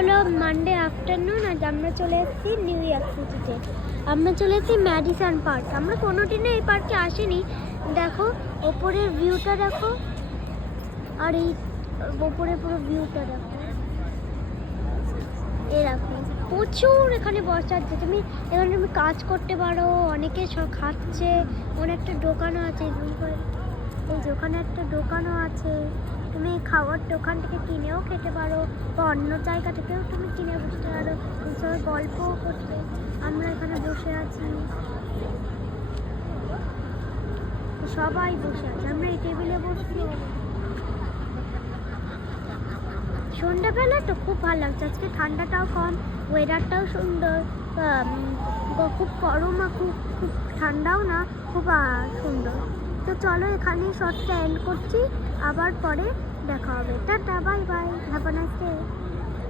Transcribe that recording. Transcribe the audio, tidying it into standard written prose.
হলো Monday afternoon. আজ আমরা চলে এসেছি নিউ ইয়র্ক সিটিতে। আমরা চলে এসেছি ম্যাডিসন পার্ক। আমরা কোনোদিনও এই পার্কে আসিনি। দেখো ওপরের ভিউটা দেখো, আর এই ওপরে পুরো ভিউটা দেখো। এরকম প্রচুর এখানে বসার আছে, তুমি এখানে তুমি কাজ করতে পারো। অনেকে সব খাচ্ছে, অনেকটা দোকানও আছে। এই দোকানে একটা দোকানও আছে, তুমি খাওয়ার দোকান থেকে কিনেও খেতে পারো, বা অন্য জায়গা থেকেও তুমি কিনে বসতে পারো। সবাই গল্পও করতে। আমরা এখানে বসে আছি, সবাই বসে আছে, আমরা এই টেবিলে বসছি। সন্ধ্যাবেলা তো খুব ভালো লাগছে, আজকে ঠান্ডাটাও কম, ওয়েদারটাও সুন্দর। খুব গরম আর খুব খুব ঠান্ডাও না, খুব সুন্দর। তো চলো এখানেই শর্টটা এন্ড করছি, আবার পরে দেখা হবে। Tata, bye bye, have a nice